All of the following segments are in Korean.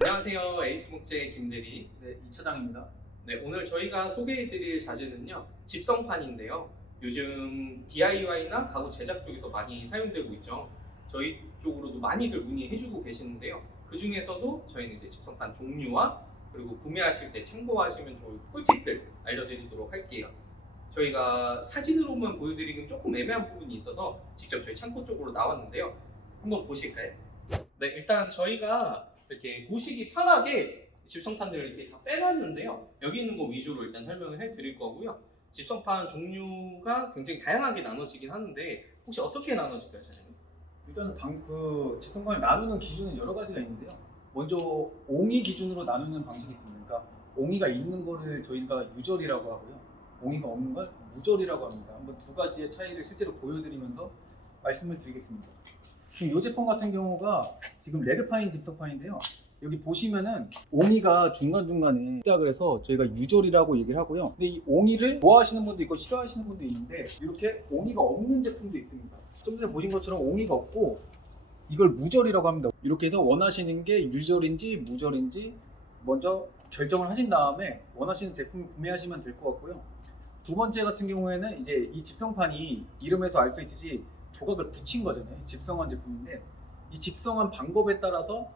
안녕하세요. 에이스목재 김대리. 네, 이차장입니다. 네, 오늘 저희가 소개해드릴 자재는요, 집성판인데요. 요즘 DIY나 가구 제작 쪽에서 많이 사용되고 있죠. 저희 쪽으로도 많이들 문의해주고 계시는데요. 그 중에서도 저희는 이제 집성판 종류와 그리고 구매하실 때 참고하시면 좋을 꿀팁들 알려드리도록 할게요. 저희가 사진으로만 보여드리긴 조금 애매한 부분이 있어서 직접 저희 창고 쪽으로 나왔는데요. 한번 보실까요? 네, 일단 저희가 이렇게 보시기 편하게 집성판들을 이렇게 다 빼놨는데요. 여기 있는 거 위주로 일단 설명을 해드릴 거고요. 집성판 종류가 굉장히 다양하게 나눠지긴 하는데 혹시 어떻게 나눠질까요, 사장님? 일단은 집성판을 나누는 기준은 여러 가지가 있는데요. 먼저 옹이 기준으로 나누는 방식이 있습니다. 그러니까 옹이가 있는 거를 저희가 유절이라고 하고요. 옹이가 없는 걸 무절이라고 합니다. 한번 두 가지의 차이를 실제로 보여드리면서 말씀을 드리겠습니다. 지금 이 제품 같은 경우가 지금 레드파인 집성판인데요. 여기 보시면은 옹이가 중간중간에 있다 그래서 저희가 유절이라고 얘기를 하고요. 근데 이 옹이를 좋아하시는 분도 있고 싫어하시는 분도 있는데 이렇게 옹이가 없는 제품도 있습니다. 좀 전에 보신 것처럼 옹이가 없고 이걸 무절이라고 합니다. 이렇게 해서 원하시는 게 유절인지 무절인지 먼저 결정을 하신 다음에 원하시는 제품을 구매하시면 될 것 같고요. 두 번째 같은 경우에는 이제 이 집성판이 이름에서 알 수 있듯이 조각을 붙인 거잖아요. 집성한 제품인데 이 집성한 방법에 따라서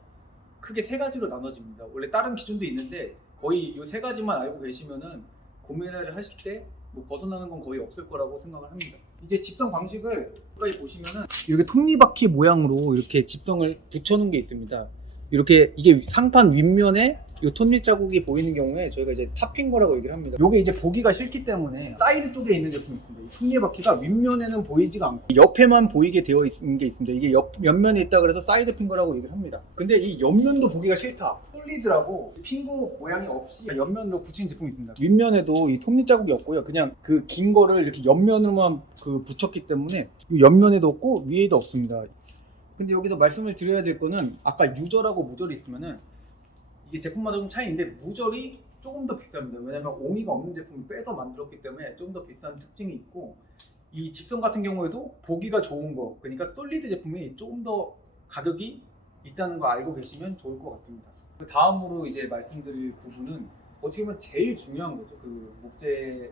크게 세 가지로 나눠집니다. 원래 다른 기준도 있는데 거의 이 세 가지만 알고 계시면은 구매를 하실 때 뭐 벗어나는 건 거의 없을 거라고 생각을 합니다. 이제 집성 방식을 여기 보시면은 이렇게 톱니바퀴 모양으로 이렇게 집성을 붙여놓은 게 있습니다. 이렇게 이게 상판 윗면에 이 톱니 자국이 보이는 경우에 저희가 이제 탑핑 거라고 얘기를 합니다. 이게 이제 보기가 싫기 때문에 사이드 쪽에 있는 제품이 있습니다. 이 톱니바퀴가 윗면에는 보이지가 않고 옆에만 보이게 되어 있는 게 있습니다. 이게 옆면에 있다 그래서 사이드 핑거라고 얘기를 합니다. 근데 이 옆면도 보기가 싫다. 솔리드라고 핑거 모양이 없이 옆면으로 붙인 제품이 있습니다. 윗면에도 이 톱니 자국이 없고요. 그냥 그 긴 거를 이렇게 옆면으로만 붙였기 때문에 이 옆면에도 없고 위에도 없습니다. 근데 여기서 말씀을 드려야 될 거는 아까 유절하고 무절이 있으면은 이게 제품마다 좀 차이인데 무절이 조금 더 비쌉니다. 왜냐면 옹이가 없는 제품을 빼서 만들었기 때문에 좀 더 비싼 특징이 있고 이 집성 같은 경우에도 보기가 좋은 거 그러니까 솔리드 제품이 조금 더 가격이 있다는 거 알고 계시면 좋을 것 같습니다. 그 다음으로 이제 말씀드릴 부분은 어떻게 보면 제일 중요한 거죠. 그 목재의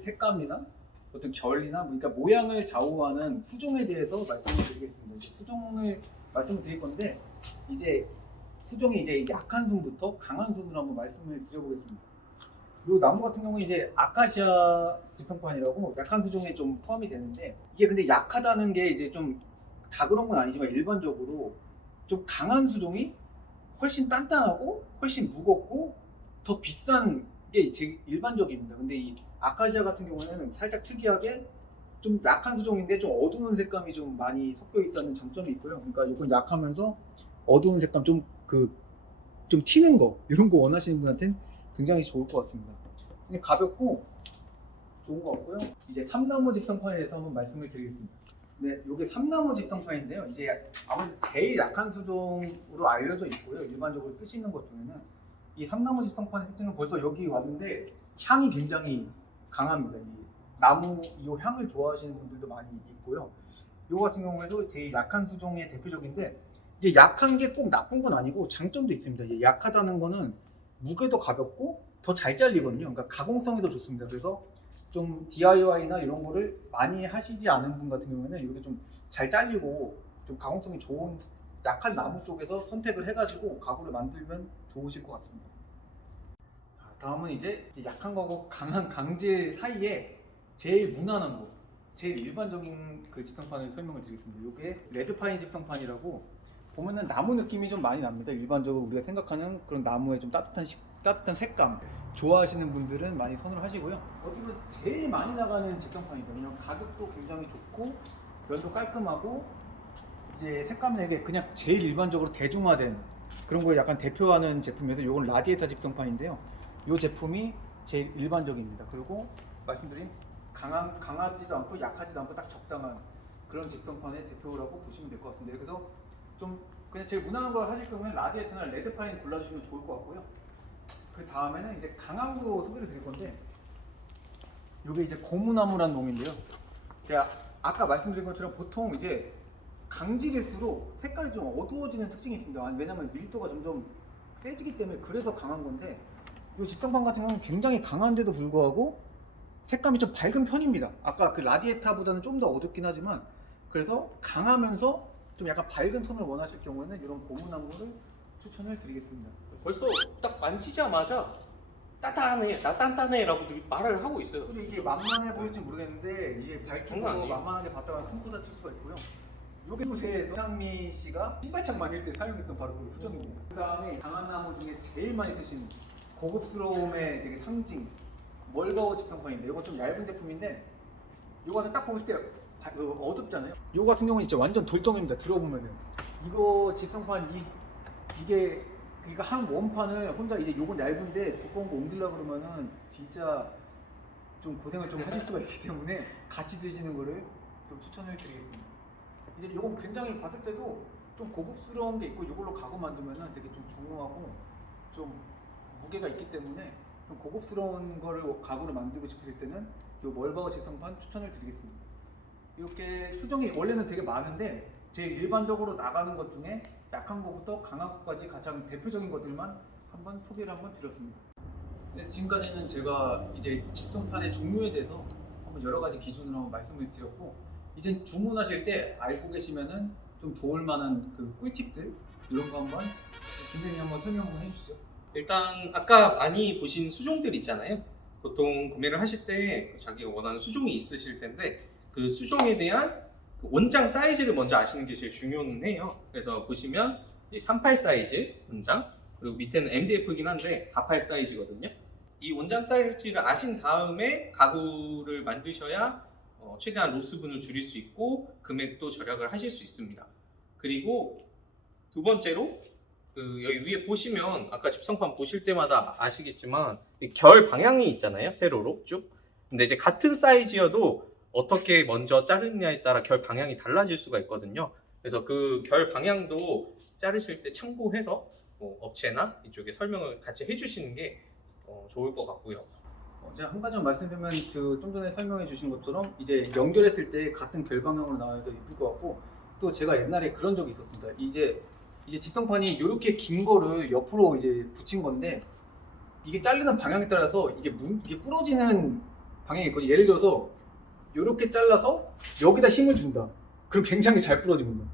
색감이나 어떤 결이나 그러니까 모양을 좌우하는 수종에 대해서 말씀을 드리겠습니다. 이제 수종을 말씀을 드릴 건데 이제 수종이 이제 약한 순부터 강한 순으로 한번 말씀을 드려보겠습니다. 이 나무 같은 경우는 이제 아카시아 집성판이라고 약한 수종에 좀 포함이 되는데 이게 근데 약하다는 게 이제 좀 다 그런 건 아니지만 일반적으로 좀 강한 수종이 훨씬 단단하고 훨씬 무겁고 더 비싼 게 제일 일반적입니다. 근데 이 아카시아 같은 경우는 살짝 특이하게 좀 약한 수종인데 좀 어두운 색감이 좀 많이 섞여 있다는 장점이 있고요. 그러니까 이건 약하면서 어두운 색감 좀 튀는 거 이런 거 원하시는 분한테는 굉장히 좋을 것 같습니다. 근데 가볍고 좋은 것 같고요. 이제 삼나무 집성판에 대해서 한번 말씀을 드리겠습니다. 네, 이게 삼나무 집성판인데요. 이제 아무래도 제일 약한 수종으로 알려져 있고요. 일반적으로 쓰시는 것 중에는 이 삼나무 집성판의 특징은 벌써 여기 왔는데 향이 굉장히 강합니다. 이 나무 이 향을 좋아하시는 분들도 많이 있고요. 이거 같은 경우에도 제일 약한 수종의 대표적인데 이제 약한 게 꼭 나쁜 건 아니고 장점도 있습니다. 이제 약하다는 거는 무게도 가볍고 더 잘 잘리거든요. 그러니까 가공성이 더 좋습니다. 그래서 좀 DIY나 이런 거를 많이 하시지 않은 분 같은 경우에는 이렇게 좀 잘 잘리고 좀 가공성이 좋은 약한 나무 쪽에서 선택을 해가지고 가구를 만들면 좋으실 것 같습니다. 다음은 이제 약한 거고 강한 강질 사이에 제일 무난한 거, 제일 일반적인 그 집성판을 설명을 드리겠습니다. 이게 레드파인 집성판이라고 보면은 나무 느낌이 좀 많이 납니다. 일반적으로 우리가 생각하는 그런 나무의 좀 따뜻한 색감 좋아하시는 분들은 많이 선호를 하시고요. 어떻게 보면 제일 많이 나가는 집성판이죠. 왜냐면 가격도 굉장히 좋고 면도 깔끔하고 이제 색감은 이게 그냥 제일 일반적으로 대중화된 그런 걸 약간 대표하는 제품에서 이건 라디에이터 집성판인데요. 이 제품이 제일 일반적입니다. 그리고 말씀드린 강하지도 않고 약하지도 않고 딱 적당한 그런 집성판의 대표라고 보시면 될 것 같습니다. 그래서 좀 그냥 제일 무난한 거 하실 경우에는 라디에이터나 레드파인 골라주시면 좋을 것 같고요. 그 다음에는 이제 강한 거 소개를 드릴 건데 이게 이제 고무나무라는 놈인데요. 제가 아까 말씀드린 것처럼 보통 이제 강질일수록 색깔이 좀 어두워지는 특징이 있습니다. 왜냐면 밀도가 점점 세지기 때문에 그래서 강한 건데, 이 집성판 같은 경우는 굉장히 강한데도 불구하고 색감이 좀 밝은 편입니다. 아까 그 라디에타보다는 좀 더 어둡긴 하지만, 그래서 강하면서 좀 약간 밝은 톤을 원하실 경우에는 이런 고무나무를 추천을 드리겠습니다. 벌써 딱 만지자마자 따단해, 나 단단해라고 말을 하고 있어요. 그리고 이게 만만해 보일지 모르겠는데, 이게 밝히고 장난 아니에요. 만만하게 봤다가 큰코 다칠 수가 있고요. 요게 곳에 이상미 씨가 신발장 만들 때 사용했던 바로 그 수정입니다. 그 다음에 강한 나무 중에 제일 많이 쓰신 고급스러움의 되게 상징 멀버우 집성판인데, 이거 좀 얇은 제품인데, 요거는 딱 보실 때 어둡잖아요. 요거 같은 경우는 진짜 완전 돌덩입니다. 들어보면은 이거 집성판 이게 그러니까 한 원판을 혼자 이제 요건 얇은데 두꺼운 거 옮기려고 그러면은 진짜 좀 고생을 좀 하실 수가 있기 때문에 같이 드시는 거를 좀 추천을 드리겠습니다. 이제 요건 굉장히 봤을 때도 좀 고급스러운 게 있고, 요걸로 가구 만들면은 되게 좀 중후하고 좀 무게가 있기 때문에 좀 고급스러운 거를 가구를 만들고 싶으실 때는 요 멀버우 집성판 추천을 드리겠습니다. 이렇게 수정이 원래는 되게 많은데 제일 일반적으로 나가는 것 중에 약한 것부터 강한 것까지 가장 대표적인 것들만 한번 소개를 한번 드렸습니다. 네, 지금까지는 제가 이제 집성판의 종류에 대해서 한번 여러 가지 기준으로 한번 말씀을 드렸고, 이제 주문하실 때 알고 계시면은 좀 좋을 만한 그 꿀팁들 이런 거 한번 김대리님 한번 설명 한번 해주시죠. 일단 아까 많이 보신 수종들 있잖아요. 보통 구매를 하실 때 자기가 원하는 수종이 있으실 텐데, 그 수종에 대한 그 원장 사이즈를 먼저 아시는 게 제일 중요는 해요. 그래서 보시면 38 사이즈 원장, 그리고 밑에는 MDF이긴 한데 48 사이즈거든요. 이 원장 사이즈를 아신 다음에 가구를 만드셔야 최대한 로스분을 줄일 수 있고 금액도 절약을 하실 수 있습니다. 그리고 두 번째로 여기 위에 보시면 아까 집성판 보실 때마다 아시겠지만 이 결 방향이 있잖아요, 세로로 쭉. 근데 이제 같은 사이즈여도 어떻게 먼저 자르느냐에 따라 결 방향이 달라질 수가 있거든요. 그래서 그 결 방향도 자르실 때 참고해서 업체나 이쪽에 설명을 같이 해주시는 게 좋을 것 같고요. 제가 한 가지만 말씀드리면 그 좀 전에 설명해 주신 것처럼 이제 연결했을 때 같은 결 방향으로 나와야 더 이쁠 것 같고, 또 제가 옛날에 그런 적이 있었습니다. 이제 집성판이 이렇게 긴 거를 옆으로 이제 붙인 건데, 이게 자르는 방향에 따라서 이게 부러지는 방향이 있거든요. 예를 들어서 이렇게 잘라서 여기다 힘을 준다. 그럼 굉장히 잘 부러집니다.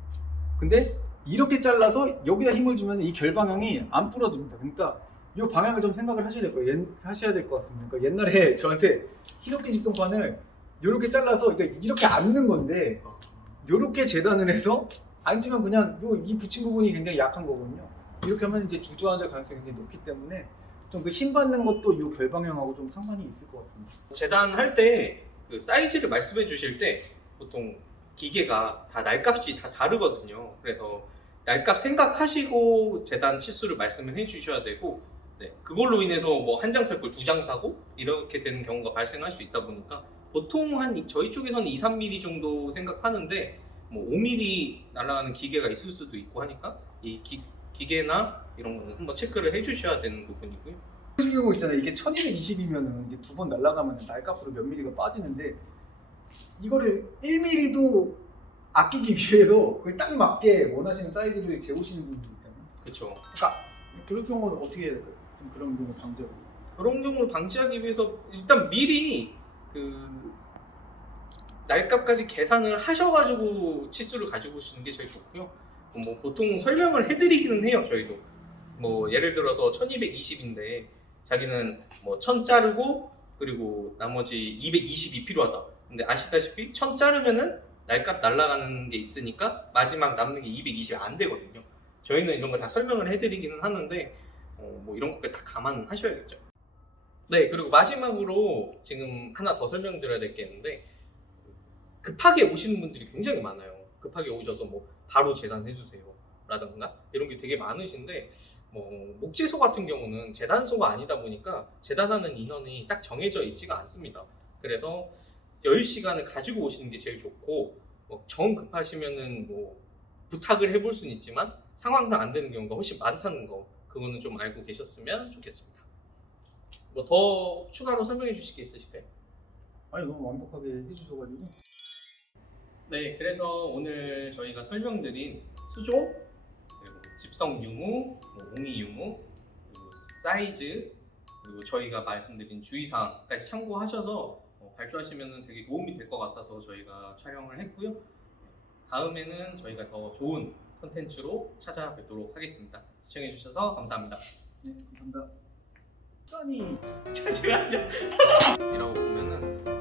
근데 이렇게 잘라서 여기다 힘을 주면 이 결 방향이 안 부러집니다. 그러니까 이 방향을 좀 생각을 하셔야 될 거예요. 하셔야 될 것 같습니다. 그러니까 옛날에 저한테 히노키 집성판을 이렇게 잘라서 이렇게 앉는 건데, 이렇게 재단을 해서 앉으면 그냥 이 붙인 부분이 굉장히 약한 거거든요. 이렇게 하면 이제 주저앉을 가능성이 굉장히 높기 때문에 좀 그 힘 받는 것도 이 결 방향하고 좀 상관이 있을 것 같습니다. 재단할 때 그 사이즈를 말씀해 주실 때 보통 기계가 다 날값이 다 다르거든요. 그래서 날값 생각하시고 재단 치수를 말씀을 해 주셔야 되고, 네, 그걸로 인해서 뭐 한 장 살 걸 두 장 사고 이렇게 되는 경우가 발생할 수 있다 보니까 보통 저희 쪽에서는 2, 3mm 정도 생각하는데, 뭐 5mm 날아가는 기계가 있을 수도 있고 하니까 이 기계나 이런 거는 한번 체크를 해 주셔야 되는 부분이고요. 그런 경우 있잖아요. 이게 1220이면은 이게 두 번 날아가면 날값으로 몇 미리가 빠지는데, 이거를 1mm도 아끼기 위해서 그걸 딱 맞게 원하시는 사이즈를 재우시는 분들 있잖아요. 그렇죠. 그러니까 그런 경우는 어떻게 해야 될까요? 좀 그런 경우 방지하고. 그런 경우를 방지하기 위해서 일단 미리 그 날값까지 계산을 하셔가지고 치수를 가지고 오시는 게 제일 좋고요. 뭐 보통 설명을 해드리기는 해요. 저희도 뭐 예를 들어서 1220인데 자기는 뭐 1000 자르고 그리고 나머지 220이 필요하다. 근데 아시다시피 1000 자르면은 날값 날라가는 게 있으니까 마지막 남는 게 220이 안 되거든요. 저희는 이런 거 다 설명을 해드리기는 하는데 뭐 이런 것까지 다 감안하셔야겠죠. 네, 그리고 마지막으로 지금 하나 더 설명드려야 될 게 있는데, 급하게 오시는 분들이 굉장히 많아요. 급하게 오셔서 뭐 바로 재단해주세요 라던가 이런 게 되게 많으신데, 뭐 목재소 같은 경우는 재단소가 아니다 보니까 재단하는 인원이 딱 정해져 있지가 않습니다. 그래서 여유 시간을 가지고 오시는 게 제일 좋고, 정 급하시면은 뭐 부탁을 해볼 수는 있지만 상황상 안 되는 경우가 훨씬 많다는 거, 그거는 좀 알고 계셨으면 좋겠습니다. 뭐 더 추가로 설명해 주실 게 있으실까요? 아니, 너무 완벽하게 해주셔가지고. 네, 그래서 오늘 저희가 설명드린 수종, 그리고 집성 유무, 뭐 옹이 유무, 사이즈 그리고 저희가 말씀드린 주의사항까지 참고하셔서 발주하시면 되게 도움이 될 것 같아서 저희가 촬영을 했고요. 다음에는 저희가 더 좋은 컨텐츠로 찾아뵙도록 하겠습니다. 시청해주셔서 감사합니다. 네, 감사합니다. 짠이 제가 이라고 보면은